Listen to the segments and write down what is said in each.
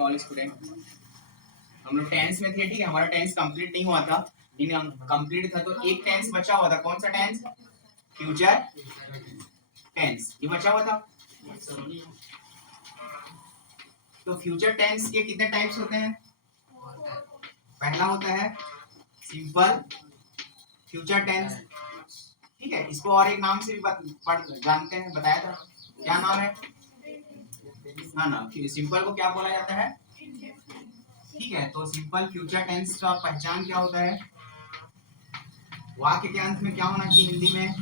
Morning all student. हम लोग tense में थे, ठीक है। हमारा टेंस कंप्लीट नहीं हुआ था, कंप्लीट था तो एक टेंस बचा हुआ था। कौन सा टेंस? फ्यूचर टेंस, ये बचा हुआ था। तो फ्यूचर टेंस के कितने टाइप्स होते हैं? पहला होता है सिंपल फ्यूचर टेंस, ठीक है। इसको और एक नाम से भी जानते हैं, बताया था, क्या नाम है? हाँ ना, सिंपल को क्या बोला जाता है? ठीक है। तो सिंपल फ्यूचर टेंस का पहचान क्या होता है? वाक्य के अंत में क्या होना चाहिए? हिंदी में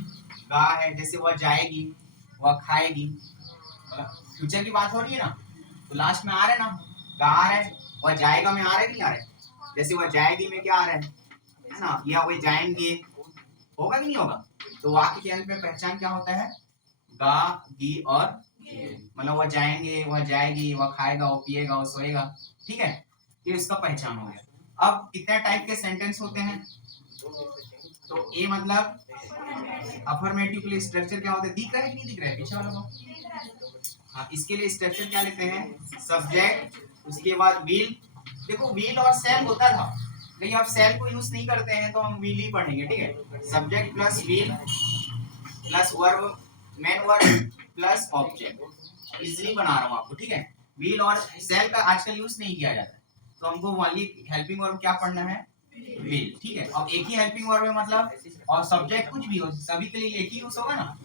गा है, जैसे वह जाएगी, वह खाएगी, फ्यूचर की बात हो रही है ना, तो लास्ट में आ रहा है ना, गा आ रहा है, वह जाएगा में आ रहा है, नहीं आ रहा है? जैसे वह जाएगी में क्या आ रहा है ना, या वह जाएंगे, होगा कि नहीं होगा? तो वाक्य के अंत में पहचान क्या होता है? गा, गी और मतलब वह जाएंगे, वह जाएगी, वह खाएगा, वह पिएगा, वह सोएगा, ठीक है। ये इसका पहचान हो गया। अब कितने टाइप के सेंटेंस होते हैं? तो ए मतलब अफर्मेटिव के लिए स्ट्रक्चर क्या होता है? दिख रहा है कि नहीं दिख रहा है पीछे वालों को? हाँ, इसके लिए स्ट्रक्चर क्या लिखते हैं? सब्जेक्ट, उसके बाद विल। देखो विल और सेल होता था, लेकिन अब सेल को यूज नहीं करते हैं तो हम विल ही पढ़ेंगे, ठीक है। Subject plus will plus verb, main verb plus object. Easily बना रहा हूँ आपको, ठीक है। विल और सेल का आजकल यूज नहीं किया जाता, तो हमको ओनली हेल्पिंग वर्ब क्या पढ़ना है? विल, ठीक है। अब एक ही हेल्पिंग वर्ब है मतलब, और सब्जेक्ट कुछ भी हो, सभी के लिए एक ही यूज होगा ना।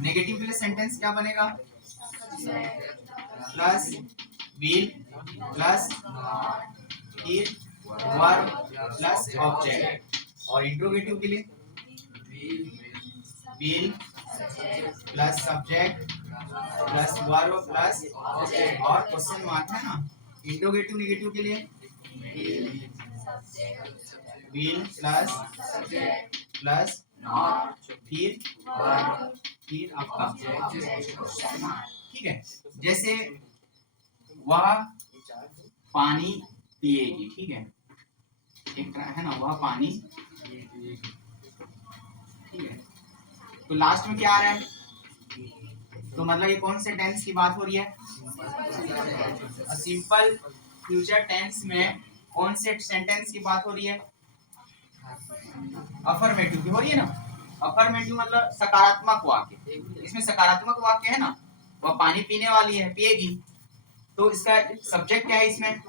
नेगेटिव के लिए सेंटेंस क्या बनेगा? प्लस विल प्लस फिर वर्ब प्लस ऑब्जेक्ट। और इंट्रोगेटिव के लिए will plus subject plus verb plus और क्वेश्चन मार्क है ना। इंट्रोगेटिव नेगेटिव के लिए विल प्लस प्लस फिर आपका, ठीक है। जैसे वह पानी पिएगी, ठीक है, एक है ना, वह पानी, ठीक है। तो लास्ट में क्या आ रहा है? तो मतलब ये कौन से टेंस की बात हो रही है? सिंपल फ्यूचर टेंस में कौन से सेंटेंस की बात हो रही है? अफर्मेटिव की हो रही है ना। अफर्मेटिव मतलब सकारात्मक वाक्य। इसमें सकारात्मक वाक्य है ना, वह पानी पीने वाली है, पिएगी, तो इसका सब्जेक्ट क्या है इसमें?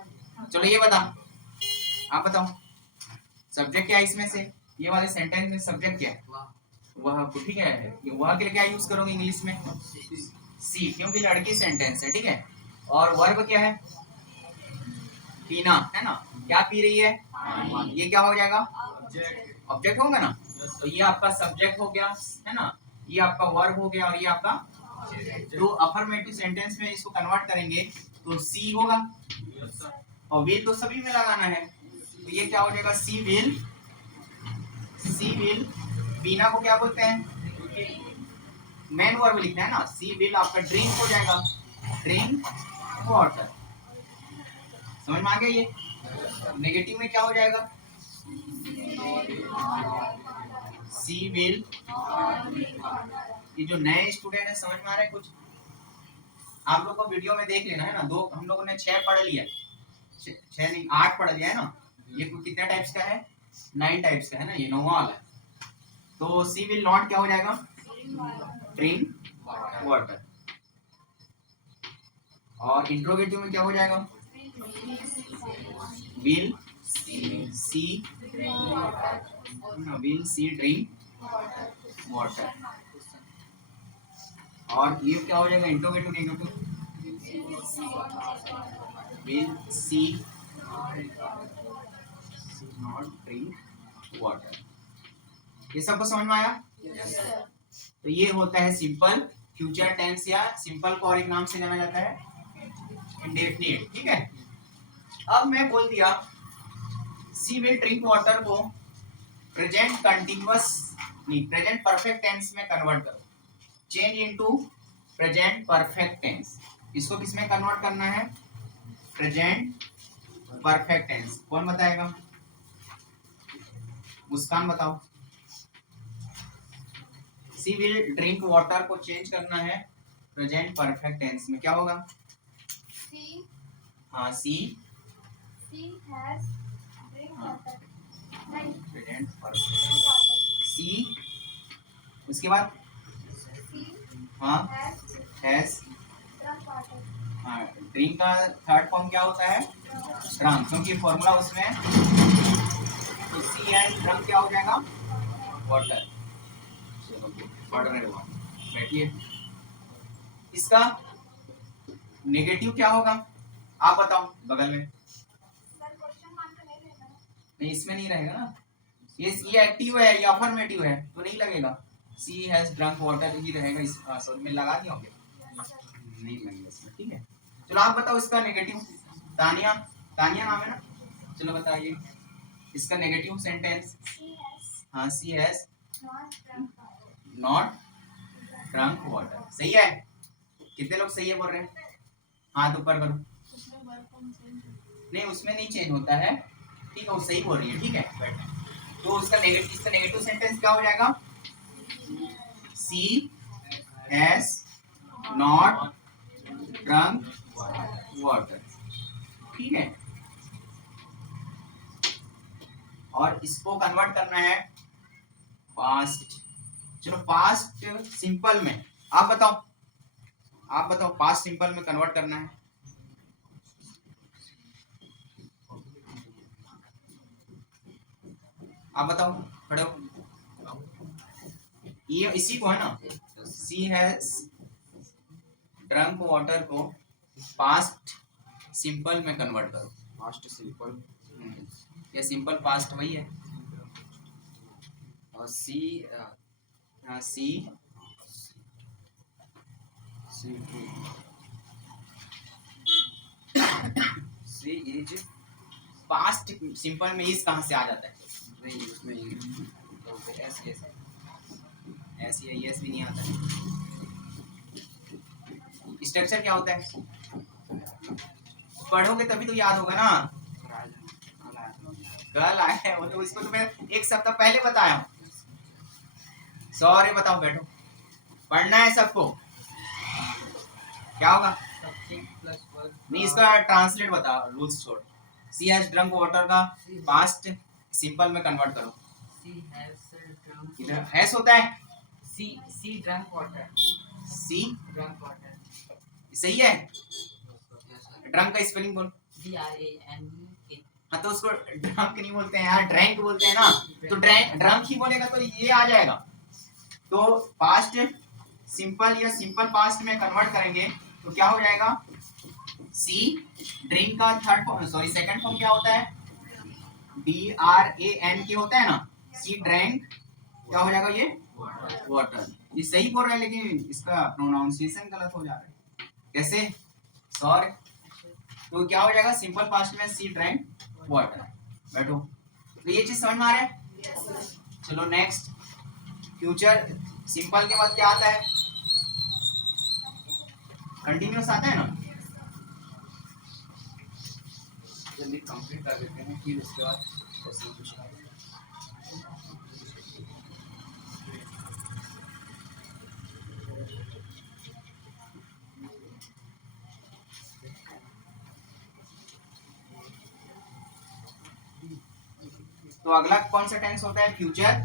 चलो ये बता, आप बताओ सब्जेक्ट क्या है इसमें से? ये वाले सेंटेंस में सब्जेक्ट क्या है? वह, ठीक है। वह के लिए क्या यूज करोगे इंग्लिश में? सी, क्योंकि लड़की सेंटेंस है, ठीक है। और वर्ब क्या है? पीना, है ना, क्या पी रही है? ये क्या हो जाएगा? ऑब्जेक्ट होगा ना। तो ये आपका सब्जेक्ट हो गया, है ना, ये आपका वर्ब हो गया और ये आपका। तो अफर्मेटिव सेंटेंस में इसको कन्वर्ट करेंगे तो सी होगा, और विल तो सभी में लगाना है, तो ये क्या हो जाएगा? सी विल। पीना को क्या बोलते हैं? मेन वर्ब लिखना है ना। सी विल आपका ड्रिंक हो जाएगा, ड्रिंक वाटर। समझ में आ गया? ये नेगेटिव में क्या हो जाएगा? सी विल। ये जो नए स्टूडेंट है, समझ में आ रहा है कुछ? आप लोग को वीडियो में देख लेना है ना। दो हम लोगों ने 6 पढ़ लिया, 6 नहीं 8 पढ़ लिया है ना। ये कितने टाइप्स का है? 9 टाइप्स का है ना, ये 9वां वाला है। तो सी विल नॉट क्या हो जाएगा? Drink water. और इंट्रोगेटिव में क्या हो जाएगा? Will see drink water. और ये क्या हो जाएगा? Interrogative negative, will see not drink water. ये सबको समझ में आया? तो ये होता है सिंपल फ्यूचर टेंस, या सिंपल को और एक नाम से जाना जाता है इंडेफिनिट, ठीक है। अब मैं बोल दिया सी विल ड्रिंक वाटर को प्रेजेंट कंटिन्यूअस नहीं, प्रेजेंट परफेक्ट टेंस में कन्वर्ट करो, change into present perfect tense. इसको किस में कन्वर्ट करना है? Present perfect tense. कौन बताएगा? मुस्कान बताओ। सी विल ड्रिंक वाटर को चेंज करना है प्रेजेंट परफेक्ट टेंस में, क्या होगा? हाँ सी has drink water. नहीं. प्रेजेंट और Drink water. सी, उसके बाद C हाँ has हैज, drunk water. हाँ ड्रिंक का थर्ड फॉर्म क्या होता है? ड्रंक, क्योंकि फॉर्मूला उसमें है, तो सी एंड ड्रंक क्या हो जाएगा? वाटर। चलो पढ़ रहे हो, बैठिए। इसका नेगेटिव क्या होगा आप बताओ बगल में? सर क्वेश्चन मार्क नहीं रहेगा. नहीं इसमें नहीं रहेगा ना, ये एक्टिव है या अफर्मेटिव है तो नहीं लगेगा। सी हैज ड्रंक वाटर ही रहेगा, इस सब में लगा दिया होगे, नहीं लगेगा इसमें, ठीक है। चलो आप बताओ इसका नेगेटिव। तानिया, तानिया नाम है ना, चलो बताइए इसका नेगेटिव सेंटेंस। She has हाँ she has not drunk water. Not drunk water, सही है। कितने लोग सही है बोल रहे हैं? हाथ ऊपर करो। उसमें वर्ब फॉर्म चेंज नहीं उसमें नहीं चेंज होता है, ठीक है, वो सही बोल रही है, ठीक है बैठ। तो उसका नेगेटिव, इसका नेगेटिव सेंटेंस क्या हो जाएगा? सी हैज नॉट ड्रंक वाटर, ठीक है। और इसको कन्वर्ट करना है पास्ट। चलो पास्ट सिंपल में आप बताओ, आप बताओ पास्ट सिंपल में कन्वर्ट करना है। आप बताओ, खड़े हो, ये इसी को है ना, सी हैज ड्रंक वाटर को पास्ट सिंपल में कन्वर्ट करो। पास्ट सिंपल ये सिंपल पास्ट वही है। और सी सी सी इज पास्ट सिंपल में इस कहाँ से आ जाता है? नहीं उसमें एस एस ऐसी है, यस भी नहीं आता है। स्ट्रक्चर क्या होता है? पढ़ोगे तभी तो याद होगा ना। कल आया है वो, तो इसको तो मैं एक सप्ताह पहले बताया हूँ। सॉरी बताओ, बैठो, पढ़ना है सबको। क्या होगा? नहीं इसका ट्रांसलेट बताओ, रूल्स छोड़। सी हैज ड्रंक वाटर का पास्ट सिंपल में कन्वर्ट करो। इधर हैज होता है, सी ड्रंक वाटर. सी ड्रंक वाटर. सही है। ड्रंक का स्पेलिंग बोल। DRANK. हाँ तो उसको ड्रंक नहीं बोलते हैं यार, ड्रैंक बोलते हैं ना, तो ड्रंक ही बोलेगा तो ये आ जाएगा। तो पास्ट सिंपल या सिंपल पास्ट में कन्वर्ट करेंगे तो क्या हो जाएगा? सी ड्रिंक का third form, sorry second form क्या होता है? DRANK होता है ना। सी ड्रैंक क्या हो जाएगा? ये वाटर। ये सही बोल रहा है लेकिन इसका प्रोनाउंसिएशन गलत हो जा रहा है। कैसे? सॉरी, तो क्या हो जाएगा सिंपल पास्ट में? सी ड्रैंक वाटर। बैठो, तो ये चीज समझ में आ रहा है? चलो नेक्स्ट, फ्यूचर सिंपल के बाद क्या आता है? कंटिन्यूअस आता है ना। जल्दी कंप्लीट कर देते हैं, फिर उसके बाद क्वेश्चन पूछेंगे। तो अगला कौन सा टेंस होता है? फ्यूचर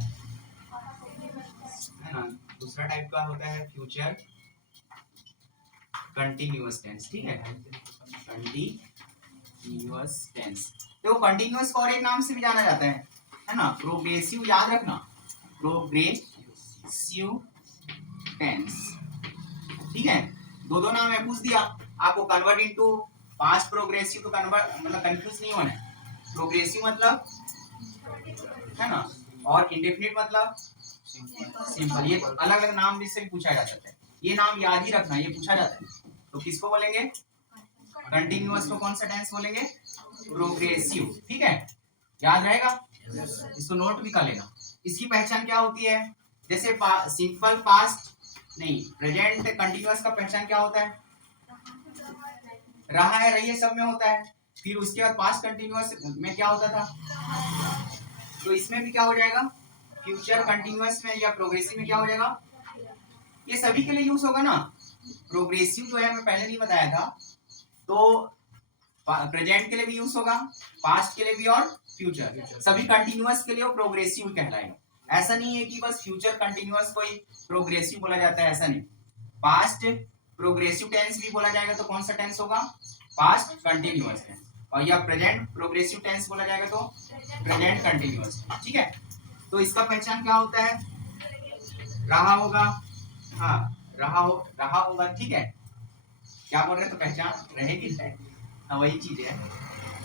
है ना। दूसरा टाइप का होता है फ्यूचर कंटिन्यूअस टेंस, ठीक है, कंटिन्यूअस टेंस। तो कंटिन्यूअस को और एक नाम से भी जाना जाता है ना, प्रोग्रेसिव। याद रखना, प्रोग्रेसिव टेंस, ठीक है। दो नाम है, पूछ दिया आपको। कन्वर्ट इनटू पास्ट प्रोग्रेसिव तो कन्वर्ट मतलब कंफ्यूज नहीं होना है। प्रोग्रेसिव मतलब है ना, और इंडेफिनिट मतलब सिंपल। ये अलग अलग नाम भी से पूछा जा सकता है, ये नाम याद ही रखना, ये पूछा जाता है। तो किसको बोलेंगे? कंटिन्यूअस को कौन सा टेंस बोलेंगे? प्रोग्रेसिव, ठीक है, याद रहेगा। इसको नोट भी कर लेना। इसकी पहचान क्या होती है? जैसे सिंपल पास्ट नहीं, प्रेजेंट कंटिन्यूअस का पहचान क्या होता है? रहा है, रही है, सब में होता है। फिर उसके बाद पास्ट कंटिन्यूअस में क्या होता था? तो इसमें भी क्या हो जाएगा? फ्यूचर कंटिन्यूअस में या प्रोग्रेसिव में क्या हो जाएगा? ये सभी के लिए यूज होगा ना। प्रोग्रेसिव जो है मैं पहले नहीं बताया था, तो प्रेजेंट के लिए भी यूज होगा, पास्ट के लिए भी और फ्यूचर, सभी कंटिन्यूअस के लिए वो प्रोग्रेसिव कहलाएगा। ऐसा नहीं है कि बस फ्यूचर कंटिन्यूअस कोई प्रोग्रेसिव बोला जाता है, ऐसा नहीं। पास्ट प्रोग्रेसिव टेंस भी बोला जाएगा तो कौन सा टेंस होगा, पास्ट कंटिन्यूअस टेंस, और या प्रेजेंट प्रोग्रेसिव टेंस बोला जाएगा तो प्रेजेंट कंटिन्यूअस। ठीक है, तो इसका पहचान क्या होता है, रहा होगा, हाँ रहा होगा। ठीक है, क्या बोल रहे हैं, तो पहचान रहेगी, हाँ वही चीज है।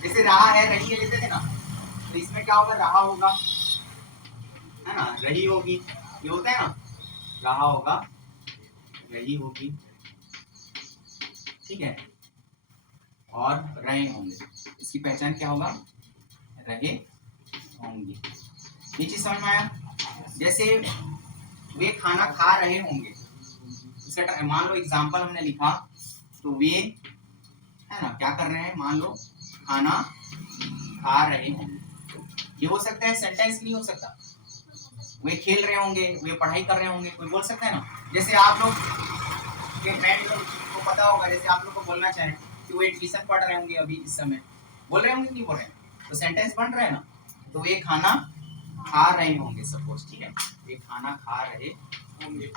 जैसे रहा है रही है लेते थे ना, तो इसमें क्या होगा, रहा होगा, है ना, रही होगी, ये होता है ना, रहा होगा रही होगी। ठीक है, और रहे होंगे, इसकी पहचान क्या होगा, रहे होंगे। ये चीज समझ में आया। जैसे वे खाना खा रहे होंगे, इसका मान लो एग्जाम्पल हमने लिखा, तो वे, है ना, क्या कर रहे हैं, मान लो खाना खा रहे होंगे, ये हो सकता है, सेंटेंस नहीं हो सकता। वे खेल रहे होंगे, वे पढ़ाई कर रहे होंगे, कोई बोल सकता है ना। जैसे आप लोग के फ्रेंड लोग को पता होगा, जैसे आप लोग को बोलना चाहें कि वे ट्यूशन पढ़ रहे होंगे अभी इस समय, बोल रहे होंगे नहीं बोल रहे हैं, तो सेंटेंस बन रहा है ना। तो वे खाना खा रहे होंगे सपोज, ठीक है, वे खाना खा रहे होंगे।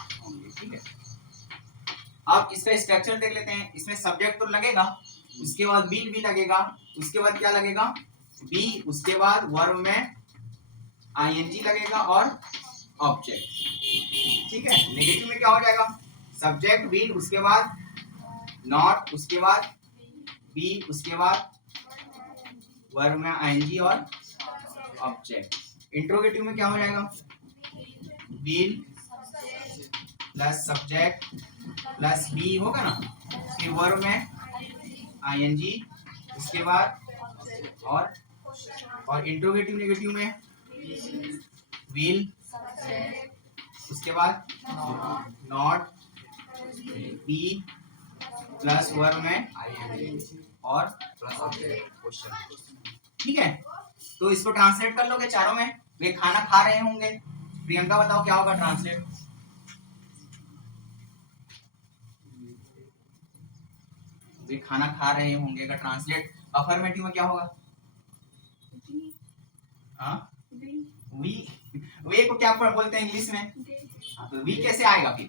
ठीक है, अब इसका स्ट्रक्चर देख लेते हैं। इसमें सब्जेक्ट तो लगेगा, उसके बाद विल भी लगेगा, उसके बाद क्या लगेगा, बी, उसके बाद वर्ब में आईएनजी लगेगा और ऑब्जेक्ट। ठीक है, नेगेटिव में क्या हो जाएगा, सब्जेक्ट विल, उसके बाद नॉट, उसके बाद बी, उसके बाद वर्ब में आईएनजी और ऑब्जेक्ट। इंट्रोगेटिव में क्या हो जाएगा, will plus subject plus be होगा ना, फिर वर्ब में आईएनजी, उसके बाद और इंट्रोगेटिव नेगेटिव में विल, उसके बाद नॉट, बी प्लस वर्ब में और क्वेश्चन। ठीक है, तो इसको ट्रांसलेट कर लोगे चारों में। वे खाना खा रहे होंगे, प्रियंका बताओ क्या होगा ट्रांसलेट। वे खाना खा रहे होंगे का ट्रांसलेट अफर्मेटिव में क्या होगा, हाँ वी, वे को क्या बोलते हैं इंग्लिश में, हाँ तो वी कैसे आएगा फिर,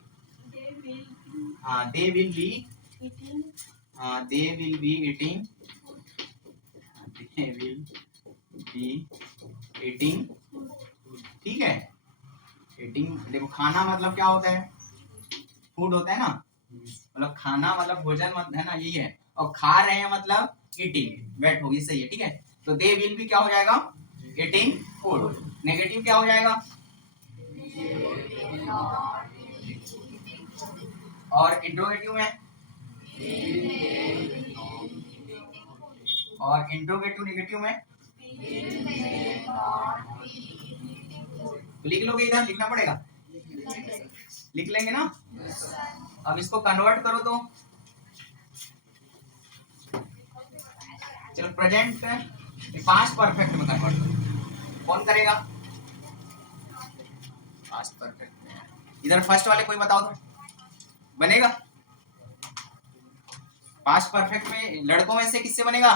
हाँ दे विल बी, हाँ they will be eating, they will be eating. ठीक है, ईटिंग, देखो खाना मतलब क्या होता है, फूड होता है ना, मतलब खाना मतलब भोजन मत है ना, यही है, और खा रहे हैं मतलब ईटिंग, वेट होगी, सही है। ठीक है, तो दे विल भी क्या हो जाएगा, ईटिंग फूड। नेगेटिव क्या हो जाएगा, और इंट्रोगेटिव में, और इंट्रोगेटिव नेगेटिव में लिख लोगे, इधर लिखना पड़ेगा, लिख लेंगे ना। अब इसको कन्वर्ट करो तो, चलो प्रेजेंट पास्ट परफेक्ट में कन्वर्ट करो, कौन करेगा, पास्ट परफेक्ट। इधर फर्स्ट वाले कोई बताओ तो बनेगा, पास्ट परफेक्ट में लड़कों में से किससे बनेगा,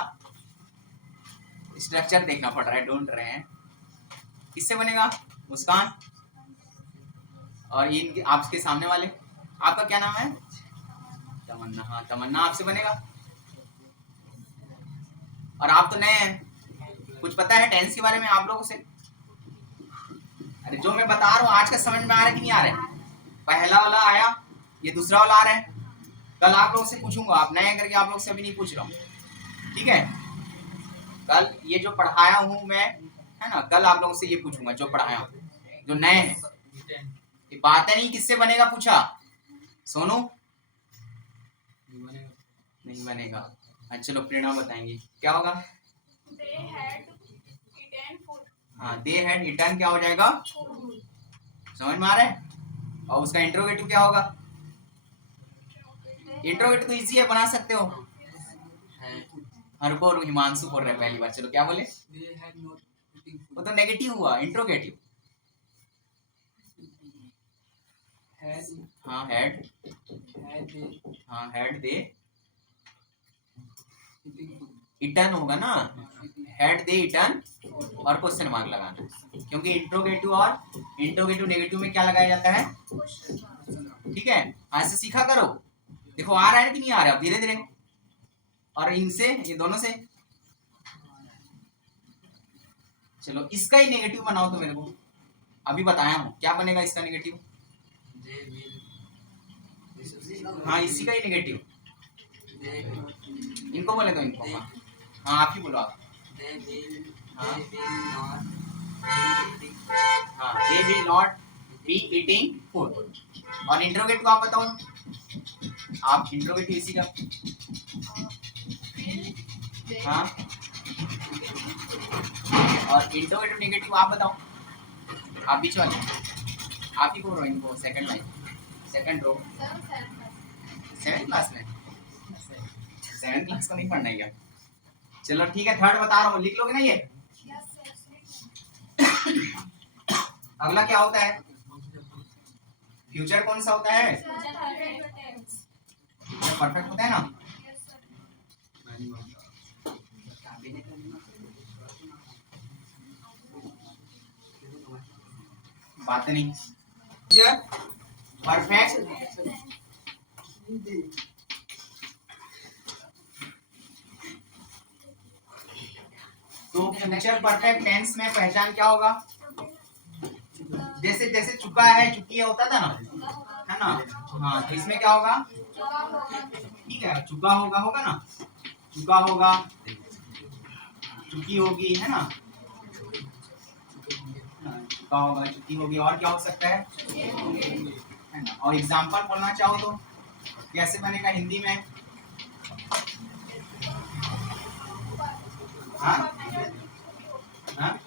स्ट्रक्चर देखना पड़ रहा है, ढूंढ रहे हैं किससे बनेगा, मुस्कान, और इनके आपके सामने वाले, आपका क्या नाम है, तमन्ना, हाँ तमन्ना आपसे बनेगा। और आप तो नए हैं, कुछ पता है टेंस के बारे में आप लोगों से, अरे जो मैं बता रहा हूँ आज का समझ में आ रहा है कि नहीं आ रहा है, पहला वाला आया, ये दूसरा वाला आ रहा है, कल आप लोगों से पूछूंगा, आप नए करके आप लोग से अभी नहीं पूछ रहा हूँ। ठीक है, कल ये जो पढ़ाया हूँ मैं, है ना, कल आप लोगों से ये पूछूंगा जो पढ़ाया हूँ, जो नए हैं, ये बातें नहीं किससे बनेगा पूछा, सोनू नहीं बनेगा। अच्छा चलो प्रेरणा बताएंगे क्या होगा, हाँ दे हैड ईटन क्या हो जाएगा, समझ में आ रहा है। और उसका इंट्रोगेटिव क्या होगा, इंट्रोगेटिव तो इजी है, बना सकते हो। हरको और हिमांशु बोल रहे हैं पहली बार, चलो क्या बोले, वो तो नेगेटिव हुआ, इंट्रोगेटिव, हाँ हैड, हाँ हैड दे इटन होगा ना, हैड दे इटन और क्वेश्चन मार्क लगाना है, क्योंकि इंट्रोगेटिव और इंट्रोगेटिव नेगेटिव में क्या लगाया जाता है, ठीक है। आज से सीखा करो, देखो आ रहा है कि नहीं आ रहा है धीरे धीरे। और इनसे ये दोनों से चलो इसका ही नेगेटिव बनाओ तो मेरे को, अभी बताया हूँ क्या बनेगा इसका नेगेटिव। हाँ इसी का ही नेगेटिव, इनको बोले तो इनको, हाँ आप ही बोलो आप। हाँ दे will not be eating food. और इंट्रोगेटिव आप बताओ, आप इंट्रोगेटिव इसी का, हाँ और इंट्रोगेटिव नेगेटिव आप बताओ, आप बीच वाले, आप ही बोलो इनको, second line second row. 7th class में, 7th क्लास को नहीं पढ़ना है क्या? चलो ठीक है, थर्ड बता रहा हूँ, लिख लोगे ना ये। अगला क्या होता है, फ्यूचर कौन सा होता है, परफेक्ट होता है ना। बात नहीं, परफेक्ट तो फ्यूचर परफेक्ट टेंस में पहचान क्या होगा, जैसे जैसे चुका है चुकी है होता था ना, है ना। हाँ तो इसमें क्या होगा, ठीक है चुका होगा ना, चुका होगा, चुकी होगी, है ना, चुका होगा चुकी होगी, और क्या हो सकता है ना। और एग्जाम्पल बोलना चाहो तो कैसे बनेगा हिंदी में, हाँ हाँ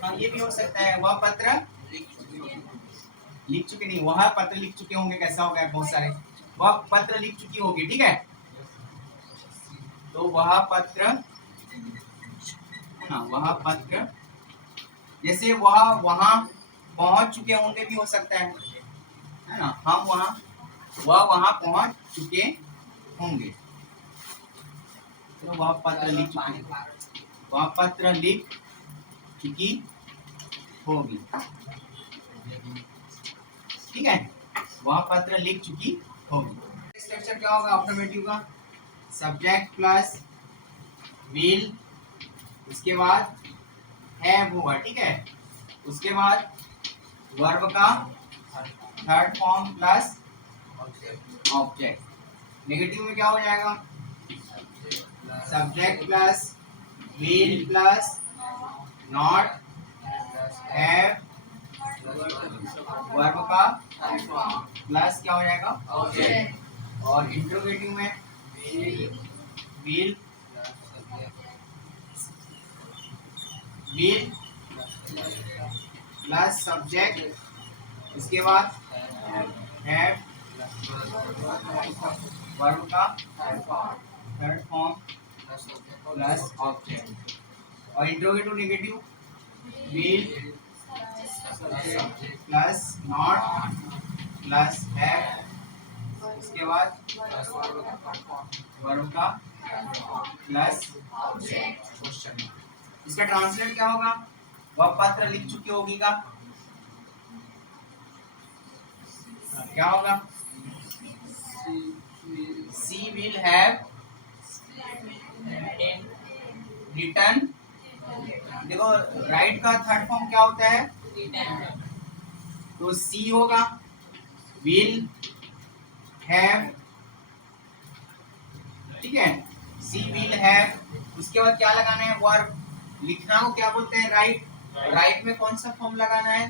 हाँ ये भी हो सकता है, वह पत्र लिख चुके, नहीं वह पत्र लिख चुके होंगे, कैसा होगा बहुत सारे, वह पत्र लिख चुकी होगी, ठीक है। तो वह पत्र है ना, वह पत्र, जैसे वह वहां पहुंच चुके होंगे भी हो सकता है ना, हम वह वहां पहुंच चुके होंगे। तो वह पत्र लिख चुकी, वह पत्र लिख चुकी होगी, ठीक है, वह पत्र लिख चुकी होगी। नेक्स्ट लेक्चर क्या होगा ऑफ्टरमेटिव का, सब्जेक्ट प्लस विल, उसके बाद हैव होगा, ठीक है, उसके बाद वर्ब का third form plus object. Negative में क्या हो जाएगा, subject plus will plus not have, verb का प्लस क्या हो जाएगा ऑब्जेक्ट। और इंट्रोगेटिव में विल प्लस सब्जेक्ट, इसके बाद हैव, वर्ब का थर्ड फॉर्म प्लस ऑब्जेक्ट। और interrogative negative will plus not plus have, इसके बाद वर्ब का प्लस क्वेश्चन। इसका ट्रांसलेट क्या होगा, वह पत्र लिख चुकी होगी का क्या होगा, सी विल हैव रिटर्न। देखो राइट का थर्ड फॉर्म क्या होता है, तो सी होगा, विल हैव, ठीक है, सी विल हैव, उसके बाद क्या लगाना है, वर्ब, लिखना को क्या बोलते हैं, राइट, राइट में कौन सा फॉर्म लगाना है,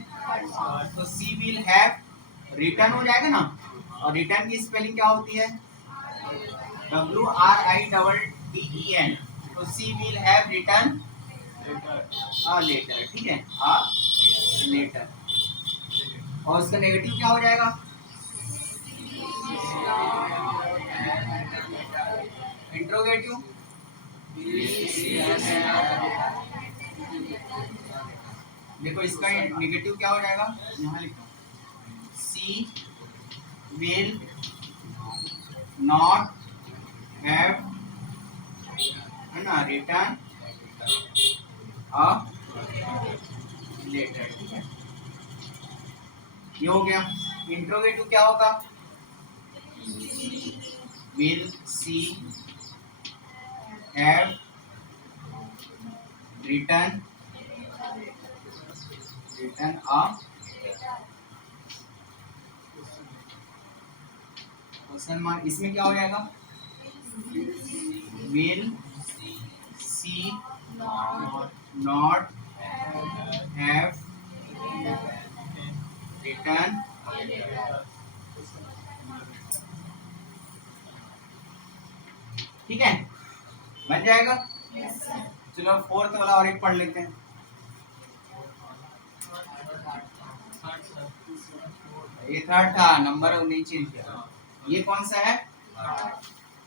तो सी विल हैव रिटर्न हो जाएगा ना। और रिटर्न की स्पेलिंग क्या होती है, WRITTEN, तो she will have written a letter, ठीक है, अ लेटर। और उसका नेगेटिव क्या हो जाएगा, इंट्रोगेटिव देखो इसका नेगेटिव क्या हो जाएगा, यहाँ लिखो, सी विल नॉट हैव, है ना, रिटर्न अ लेटर। ठीक है, ये हो गया। इंट्रोगेटिव क्या होगा? Will see have written a question mark. इसमें क्या हो जाएगा? Will see not have return. ठीक है, बन जाएगा। चलो फोर्थ वाला और एक पढ़ लेते हैं। ये थर्ड था, नंबर नहीं चेंज किया। ये कौन सा है?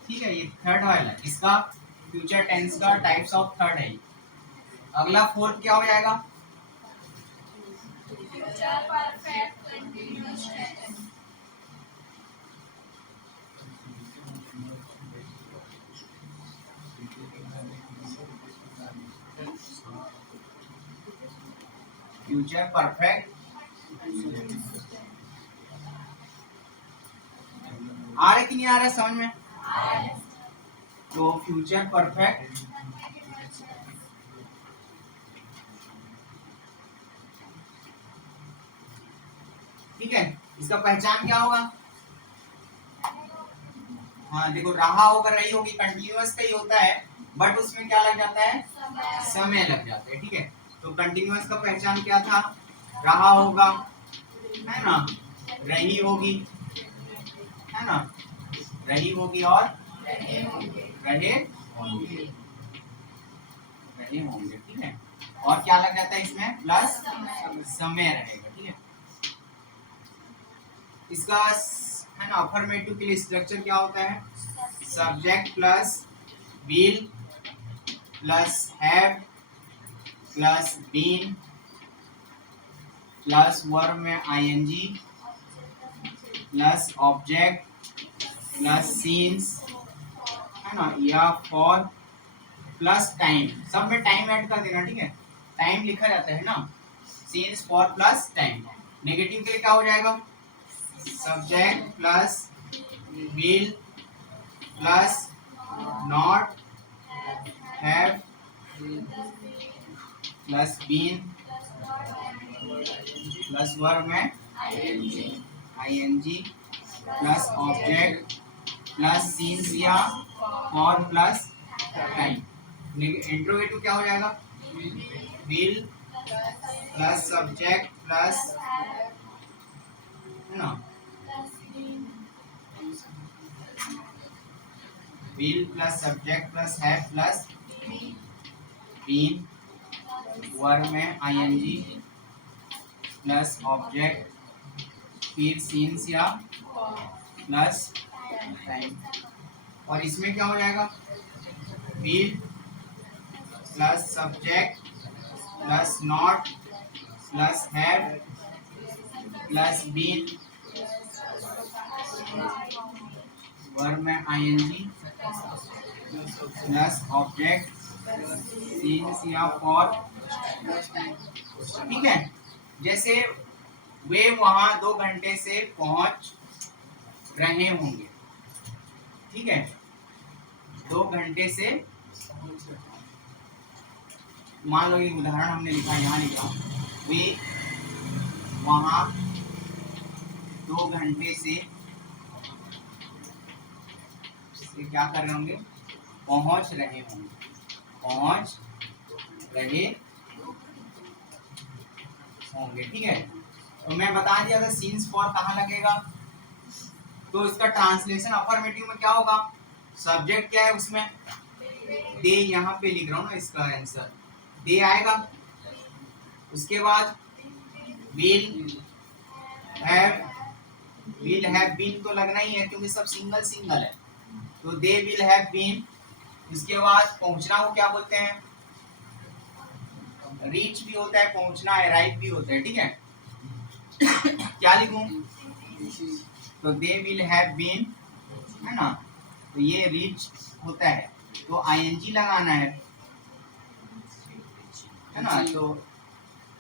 ठीक है, ये थर्ड वाला। इसका फ्यूचर टेंस का टाइप्स ऑफ थर्ड है। अगला फोर्थ क्या हो जाएगा? Future perfect continuous tense. Future perfect. आ रहा है कि नहीं आ रहा है समझ में? तो फ्यूचर परफेक्ट ठीक है, इसका पहचान क्या होगा? हाँ देखो, रहा होगा, रही होगी, कंटिन्यूअस का ही होता है, बट उसमें क्या लग जाता है? समय लग जाता है। ठीक है, तो कंटिन्यूअस का पहचान क्या था? रहा होगा, है ना, रही होगी, है ना, रही होगी और रहे होंगे। ठीक है, और क्या लग जाता है इसमें? प्लस समय रहेगा। ठीक है, इसका है ना अफर्मेटिव के लिए स्ट्रक्चर क्या होता है? Subject plus will plus have plus been plus verb में ING plus object plus since, है ना, या फॉर प्लस टाइम। सब में टाइम ऐड कर देना। ठीक है, टाइम लिखा जाता है ना, since for plus time. Negative के लिए क्या हो जाएगा? Subject plus will plus not have plus been plus verb में ING plus object plus since या फॉर प्लस टाइम। इंट्रोगेटिव क्या हो जाएगा? विल प्लस सब्जेक्ट प्लस, है ना, will plus subject plus have plus been verb में ING plus object फिर since या प्लस टाइम। और इसमें क्या हो जाएगा? Will plus subject plus not plus have plus been verb में आईएनजी प्लस ऑब्जेक्ट सीन्स या फॉर। ठीक है, जैसे वे वहां 2 घंटे से पहुंच रहे होंगे। ठीक है, 2 घंटे से, मान लो एक उदाहरण हमने लिखा, यहाँ लिखा वे वहां 2 घंटे से क्या कर रहे होंगे? पहुंच रहे होंगे, पहुंच रहे होंगे। ठीक है, तो मैं बता दिया था सीन्स फॉर कहाँ लगेगा। तो इसका ट्रांसलेशन अफर्मेटिव में क्या होगा? सब्जेक्ट क्या है उसमें? दे, यहाँ पे लिख रहा हूँ ना, इसका आंसर दे आएगा। उसके बाद विल हैव बीन तो लगना ही है क्योंकि सब सिंगल सिंगल है, तो दे विल हैव बीन। इसके बाद पहुंचना को क्या बोलते हैं? रीच भी होता है, पहुंचना, अराइव भी होता है। ठीक है, क्या लिखूं? तो दे विल हैव बीन है ना, तो ये रीच होता है तो आईएनजी लगाना है ना, तो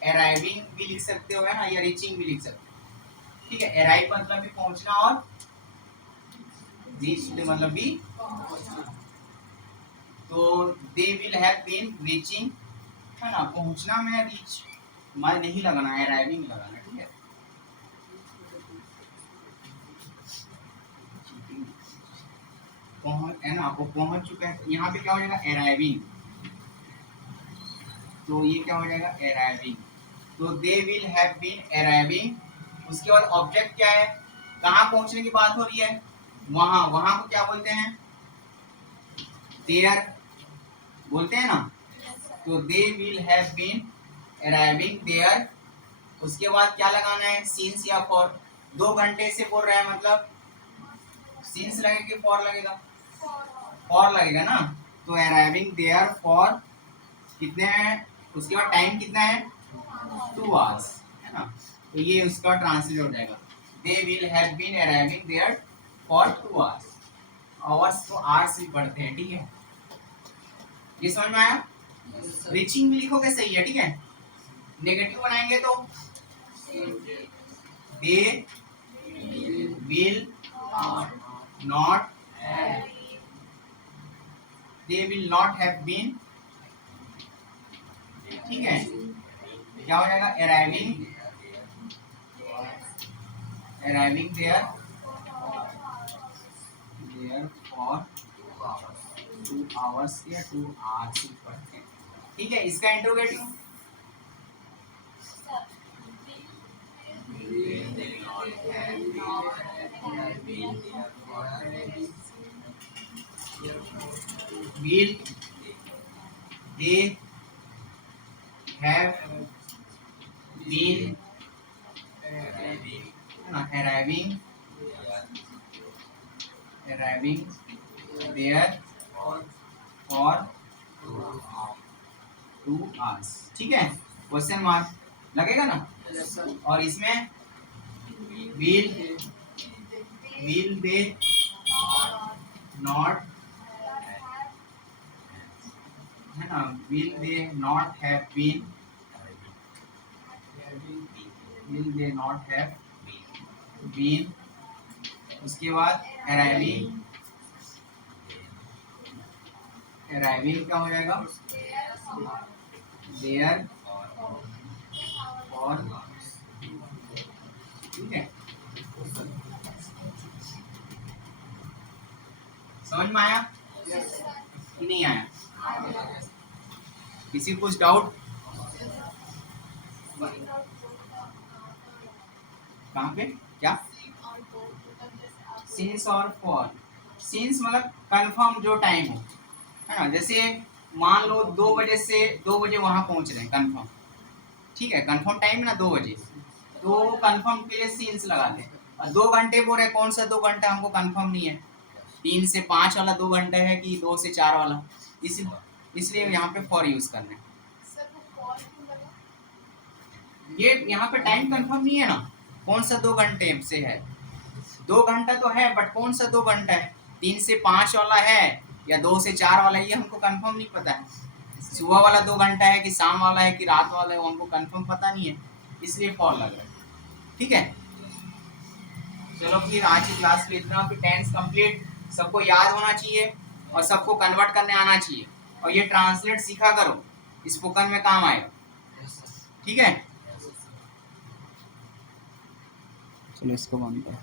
अराइविंग भी लिख सकते हो, है ना, या रीचिंग भी लिख सकते हो। ठीक है, अराइव मतलब भी पहुंचना और रीच मतलब भी, तो they will have been reaching, है ना, पहुंचना में रीच मैं नहीं लगाना है, अराइविंग लगाना है। ठीक है, पहुंच, है ना, वो पहुंच चुका है, तो यहाँ पे क्या हो जाएगा अराइविंग, तो ये क्या हो जाएगा अराइविंग, तो they will have been arriving. उसके बाद ऑब्जेक्ट क्या है, कहाँ पहुंचने की बात हो रही है, वहां, वहां को क्या बोलते हैं, देयर बोलते हैं ना, तो they will have been arriving there. उसके बाद क्या लगाना है, सिंस या फॉर, 2 घंटे से बोल रहा है मतलब सिंस लगेगा कि फॉर लगेगा, फॉर लगेगा ना, तो अराइविंग देयर फॉर कितने हैं, उसके बाद टाइम कितना है 2 आवर्स, है ना, तो ये उसका ट्रांसलेट हो जाएगा, they will have been arriving there for 2 hours. Hours को आवर्स भी पढ़ते हैं। ठीक है, ये समझ में आया। रीचिंग भी लिखोगे सही है। ठीक है, नेगेटिव बनाएंगे तो they will not, they will not have been, ठीक है, क्या हो जाएगा arriving, arriving there for 2 hours या 2 आवर्स पढ़ते हैं। ठीक है, इसका interrogative will they have been arriving there for 2 hours। ठीक है, क्वेश्चन मार्क लगेगा ना, और इसमें will they not, है ना, will they not have been, will they not have been, उसके बाद arriving क्या हो जाएगा there for, ठीक है, समझ में आया कि नहीं आया, किसी को कुछ डाउट, कहाँ पे क्या, सिंस और फॉर, सिंस मतलब कंफर्म जो टाइम हो, है ना, जैसे मान लो 2 बजे से 2 बजे वहां पहुंच रहे हैं कंफर्म, ठीक है, कंफर्म टाइम है ना 2 बजे, तो कंफर्म के लिए सिंस लगाते हैं, और 2 घंटे बोल रहे, कौन सा 2 घंटा हमको कंफर्म नहीं है, 3 से 5 वाला 2 घंटे है कि 2 से 4 वाला, इसलिए यहाँ पे फॉर यूज करना है। ये यहाँ पे टाइम कंफर्म नहीं है ना, कौन सा 2 घंटे से है, 2 घंटा तो है बट कौन सा 2 घंटा है, 3 से 5 वाला है या 2 से 4 वाला, ये हमको कंफर्म नहीं पता है, सुबह वाला 2 घंटा है कि शाम वाला है कि रात वाला है, वो हमको कंफर्म पता नहीं है, इसलिए फॉर लग रहा है। ठीक है, चलो फिर आज की क्लास में इतना, कि टेंस कंप्लीट सबको याद होना चाहिए और सबको कन्वर्ट करने आना चाहिए, और ये ट्रांसलेट सीखा करो, स्पोकन में काम आएगा। ठीक है, चलो इसको बंद करो।